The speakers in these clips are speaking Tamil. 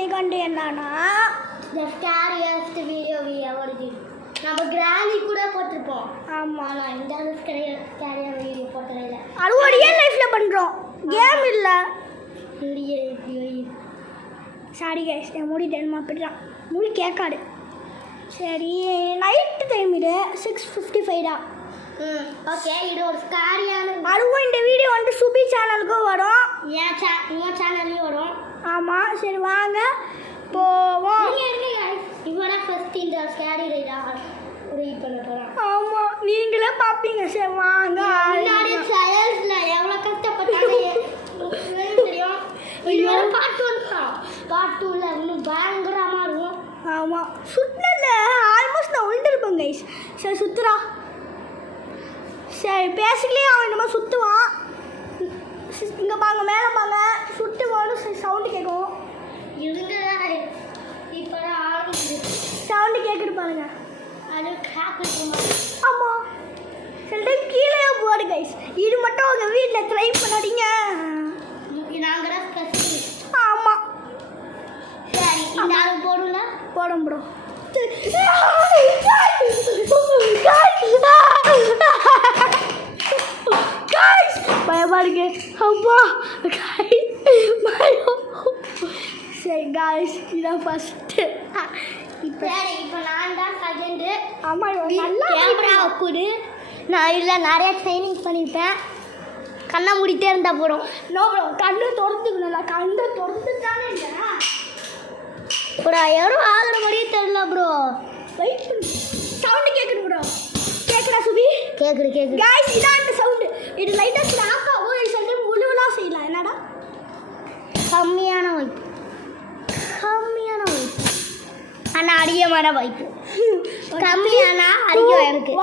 நீ என்னன்னா இந்த ஸ்கேரியஸ்ட் வீடியோ எவருக்கு நம்ம கிராணி கூட போட்டிருப்போம். ஆமாம், ஆனால் இந்த ஸ்கேரியாக வீடியோ போட்டதில்லை. அதுவும் ரியல் லைஃப்பில் பண்ணுறோம், கேம் இல்லை. சாரி கைஸ், என் முடி டென்மா அப்படிதான் முடி கேட்காது. சரி, நைட்டு டைம் இது 6:55 தான். ஓகே, இது ஒரு ஸ்கேரியான. அதுவும் இந்த வீடியோ வந்து சுபி சேனலுக்கும் வரும், உங்கள் சேனல்லையும் வரும். ஆமாம். சரி வாங்க போவோம். இவட ஃபர்ஸ்ட் இந்த ஸ்கேரி ரைடாக ரீட் பண்ண போகிறோம். ஆமாம், நீங்களே பார்ப்பீங்க. சரி வாங்க. முன்னாடி ட்ரையல்ஸில் எவ்வளோ கஷ்டப்பட்டாங்க தெரியும். இது பார்ட் 1 தான். பார்ட் 2ல இன்னும் பயங்கரமாக இருக்கும். ஆமாம், சுற்றில ஆல்மோஸ்ட் நான் உள்ந்துருப்பேன் கைஸ். சரி சுற்றுறா. சரி, பேசிக்கலி அவன் இந்த மாதிரி சுற்றுவான். இங்கே பாங்க, மேலே பாங்க, சுற்றுவான்னு சவுண்டு கேட்கும். இருங்க, இப்போ தான் ஆரம்பிச்சு சவுண்டு கேட்குது பாருங்க. அது கேட்குமா? ஆமாம், சில டைம் கீழே போடு கைஸ். இது மட்டும் உங்கள் வீட்டில் ட்ரை பண்ணாதீங்க. நாங்கள் தான் கஷ்டம். ஆமாம், சரி, எல்லாரும் போடுங்க. போடும் ப்ரோ. பயமா இருக்கு. அப்பா பயம். சரி காய்ஸ், இதான் ஃபஸ்ட்டு. சரி, இப்போ நான் தான் செகண்டு. ஆமாம், கேமராவை கொடு. நான் இல்லை நிறைய ட்ரைனிங் பண்ணியிருப்பேன். கண்ணை மூடிட்டே இருந்தால் போடும். நோ ப்ரோ, கண்ணு திறந்துக்கணும்ல. கண்ணை திறந்து தானே இல்லை ப்ரோ. யாரும் ஆகிற மாதிரியே தெரியல ப்ரோ. வெயிட் பண்ணு, சவுண்டு கேட்குது ப்ரோ. கேட்குறா சுபி? கேட்குது. காய்ஸ், இதான் இந்த சவுண்டு. இது லைட்டாக ஸ்லாக் ஆகும். இது சில டைம் உழுவலாம் செய்யலாம். என்னடா கம்மியான வாய்ப்பு, ஆனால் அதிகமான வாய்ப்பு. கம்மியானா அதிகம் எனக்கு.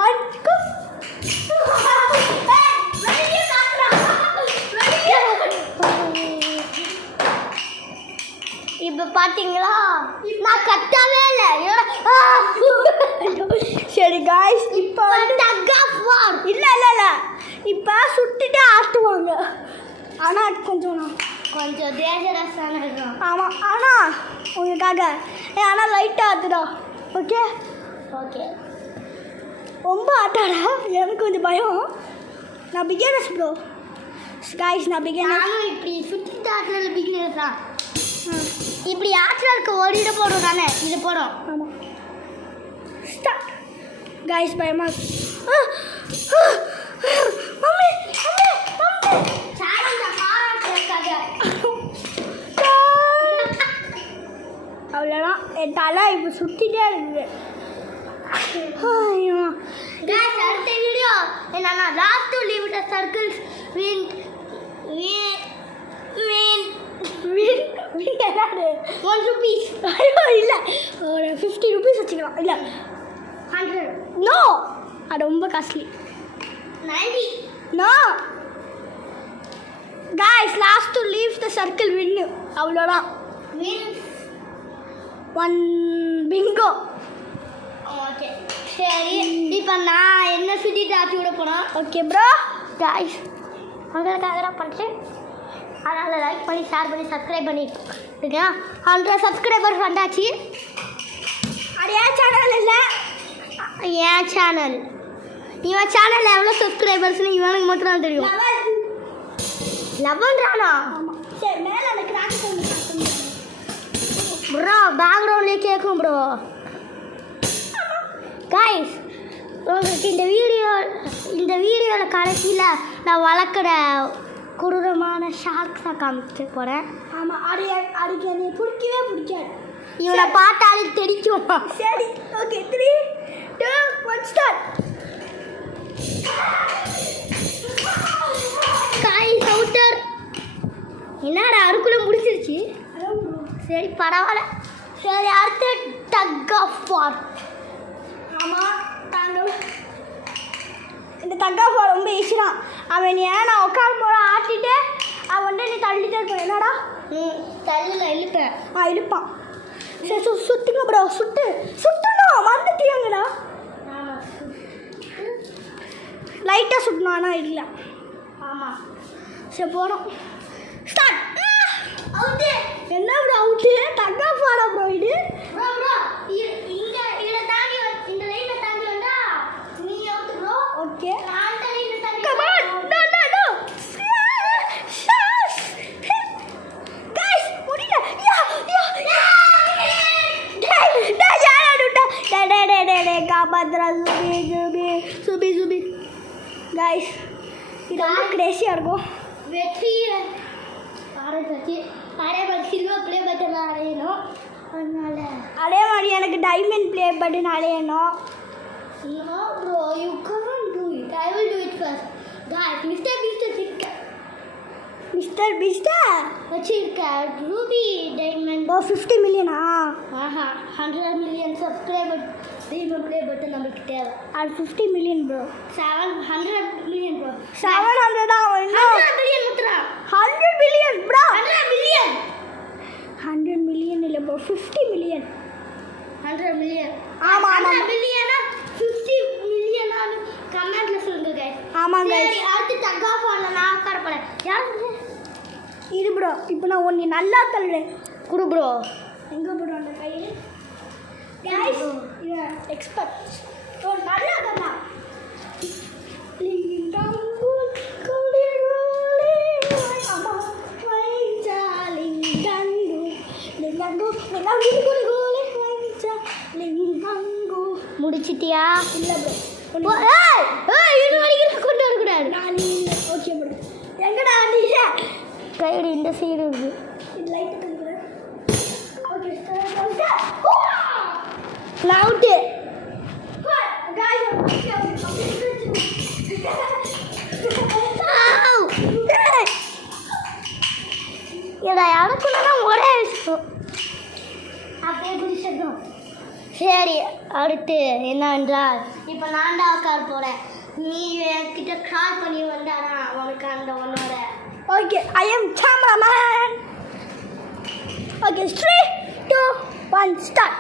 இப்போ பார்த்தீங்களா, நான் கட்டவே இல்லை. சரி காய்ஸ், இப்போ டக் ஆஃப் வார். இல்லை இப்போ சுட்டுட்டு ஆட்டுவாங்க. ஆனால் கொஞ்சம் டேஞ்சரஸான இருக்கும். ஆமாம், ஆனால் உங்களுக்காக. ஆனால் லைட்டாக ஆட்டுடா. ஓகே ரொம்ப ஆட்டாடா, எனக்கு கொஞ்சம் பயம். நான் பிகினர்ஸ் ப்ரோ. காய்ஸ், நான் பிகினர். நானும் இப்படி சுற்றிட்டு ஆட்டுறது பிகினர்ஸ் தான். இப்படி ஆட்டுறதுக்கு ஒரு இது போடும் தானே, இது போடும். ஆமாம், ஸ்டார்ட். காய்ஸ், பயமா அவ்வளோதான். என் தலை இப்போ சுற்றிட்டே இருக்குது. அடுத்த வீடியோ என்னன்னா, last to leave the circles win என்னது 1 rupees. இல்லை, ஒரு 50 rupees வச்சுக்கலாம். இல்லை 100. நோ, அது ரொம்ப costly. 90. No guys, last to leave the circle win. அவ்வளோதான். Means 1 Bingo. ஓகே, சரி. இப்போ நான் என்ன சுற்றிட்டு ஆட்டி விட போனோம். Okay bro. காய்ஸ், உங்களுக்காக தான் பண்ணுறேன். அதனால் லைக் பண்ணி, ஷேர் பண்ணி, சப்ஸ்கிரைப் பண்ணி இருக்கேன். 100 சப்ஸ்கிரைபர்ஸ் வந்தாச்சு. அது ஏன் சேனல் இல்லை, என் சேனல். இவன் சேனலில் எவ்வளோ சப்ஸ்கிரைபர்ஸ்னு இவனுக்கு மட்டும் தான் தெரியும். 11 ரானா? ஆமாம். சரி, மேலே அந்த கிராக் ப்ரோ, பேக்ரவுண்ட்லேயே கேட்கும் ப்ரோ. காய்ஸ், உங்களுக்கு இந்த வீடியோவில் கடைசியில் நான் வளர்க்குற கொடூரமான ஷார்க்ஸாக காமிக்க போகிறேன். ஆமாம், அதுக்கு என்னை பிடிக்கவே பிடிக்காது. இவனை பார்த்தாலே தெரிக்கும். சரி, ஓகே. 3, 2, 1 ஸ்டார்ட். Guys outer. என்னடா அதுக்குள்ளே முடிச்சிருச்சு. சரி, பரவாயில்ல. சரி, அடுத்த டக் ஆஃப் வார். ஆமாம், தாங்கள் இந்த தக்கா போ ரொம்ப ஈஸி தான். அவன் ஏன் நான் உட்காரும் போல ஆட்டிட்டு அவன் வந்து நீ தள்ளிட்டே இருப்பான். என்னடா தள்ளில் இழுப்பேன். இழுப்பான். சரி, சுற்றுங்க ப்ரோ. சுட்டணும் மறந்துட்டியாங்கடா. லைட்டாக சுட்டணும், ஆனால் இல்லை. ஆமாம், சரி போகிறோம். ஸ்டார்ட். அவுட்டு. என்ன ப்ரோ அவுட்டு? தக்கா காப்பாத்துறா சுபி கைஸ் இது ரொம்ப கிரேசியாக இருக்கும். வெற்றி சில்வர் ப்ளே பட்டன் அடையணும். அதனால அதே மாதிரி எனக்கு டைமண்ட் ப்ளே பட்டன் அடையணும். No bro, you can't do it. I will do it first. Guys, Mr. Beast வச்சிருக்க வச்சிருக்க Ruby diamond 50 millionaire? 100 million subscriber diamond play button நமக்கு தேவை. அது 50 மில்லியன் ப்ரோ. 700 million bro. 700 தான் இன்னும் 100 million Mudra. 100 million bro. 100 million 100 million இல்லை ப்ரோ, 50 மில்லியன். 100 மில்லியன். ஆமா 100 மில்லியனா 50 மில்லியனா கமெண்ட்ல சொல்லுங்க गाइस. ஆமாம் गाइस. சரி, அடுத்து தக்கா போறல நான் உட்கார போறேன். யாரு இரு ப்ரோ, இப்போ நான் ஒன்று நல்லா தள்ளுறேன். குரு ப்ரோ. எங்கே ப்ரோ அந்த கையில்? கைஸ் இது எக்ஸ்பர்ட். ஓ நல்லா தள்ளா. முடிச்சிட்டியா? இல்லை ப்ரோ. இது வரைக்கும் கொண்டு வரக்கூடாது. நான் ஓகே ப்ரோ. எங்கடா நீங்க? கைடு இந்த சைடு இருக்கு. இது லைட் கொடுக்குறேன். ஓகே நான் அவுட்டு. இதை யாருக்குன்னா ஒரே விஷயம் அப்படியே பிடிச்சிடும். சரி, அடுத்து என்னவென்றால் இப்போ நான் தான் உட்கார போகிறேன். நீ கிட்ட கால் பண்ணி வந்தானா உனக்கு அந்த உன்னோட. Okay, I am cameraman. Okay 3 2 1 start.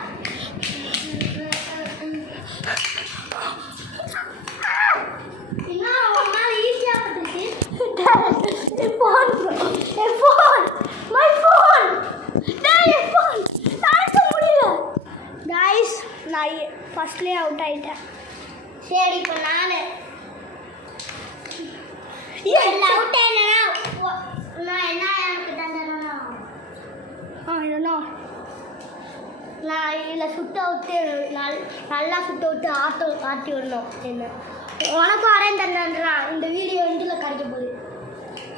இன்னும் ஒரு நாள் ஈஸியாக பட்டுச்சு. phone my phone டேய் phone தாக்க முடியல गाइस. நான் ஃபர்ஸ்ட்லயே அவுட் ஆயிட்டேன். சரி, இப்போ நான் அவுட் ஆயினா நான் என்ன எனக்கு தண்டனா I don't know. நான் இதில் சுட்ட விட்டு நல்லா சுட்ட விட்டு ஆட்டி விடணும். என்ன உனக்கும் அரையும் தண்டா இந்த வீடியோ இதில் கிடைக்க போகுது.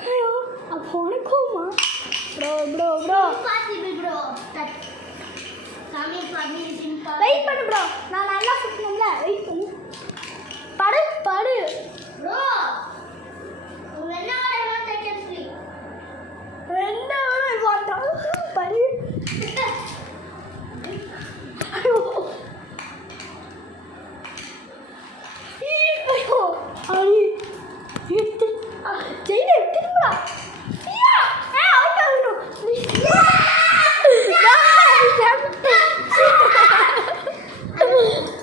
ஐயோ அப்போ உனக்குமா? Bro possible bro. கம்மி பண்ணி சிம்பிள். வெயிட் பண்ணு ப்ரோ, நான் நல்லா சுத்தணும்ல. வெயிட் பண்ணு. படு ப்ரோ என்ன ஆட செகண்ட் ஃப்ரீ ரெண்டு வாட்டா படு. ஐயோ ஐயோ எடுத்து ஜெயில எடுத்துங்களா? அவுட் ஆகணும்.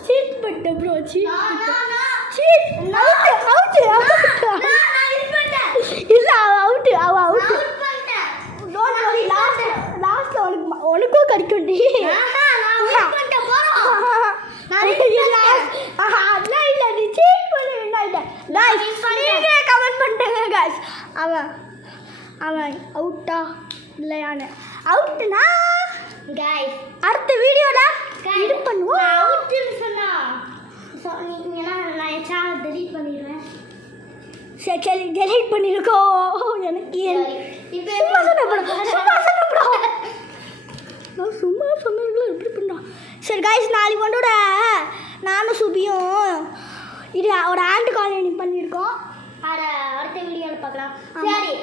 சீட் பட்ட ப்ரோ, சீட் உனக்கும் கிடைக்கும்டி. அதெல்லாம் இல்லை, நீ சீட் பண்ண. கமெண்ட் பண்ணிட்டேங்க காய்ஸ். அவன் அவுட்டா இல்லையான்னு. அவுட்டுனா गाइस அடுத்த வீடியோல இது பண்ணுவோம். அவுட்னு சொன்னா நான் என் சேனல் டெலீட் பண்ணிடுவேன். சரி டெலீட் பண்ணிருக்கோம். எனக்கு சும்மா சொன்னீங்களா எப்படி பண்ணா? சரி காய்ஸ், நாளைக்கு கொண்டோட நானும் சுபியும் இது ஒரு ஆண்ட் காலனி பண்ணியிருக்கோம். அடுத்த வீடியோவில் பார்க்கலாம். சரி,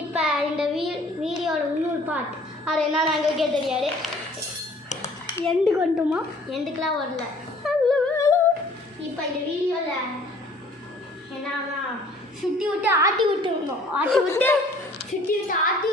இப்போ இந்த வீடியோவில் இன்னொரு பார்ட் அது என்ன நாங்களுக்கே தெரியாது. எண்டு கொண்டுமா? எண்டுக்கெலாம் வரல. இப்போ இந்த வீடியோவில் என்னன்னா சுற்றி விட்டு ஆட்டி விட்டுருந்தோம். சுற்றி விட்டு ஆட்டி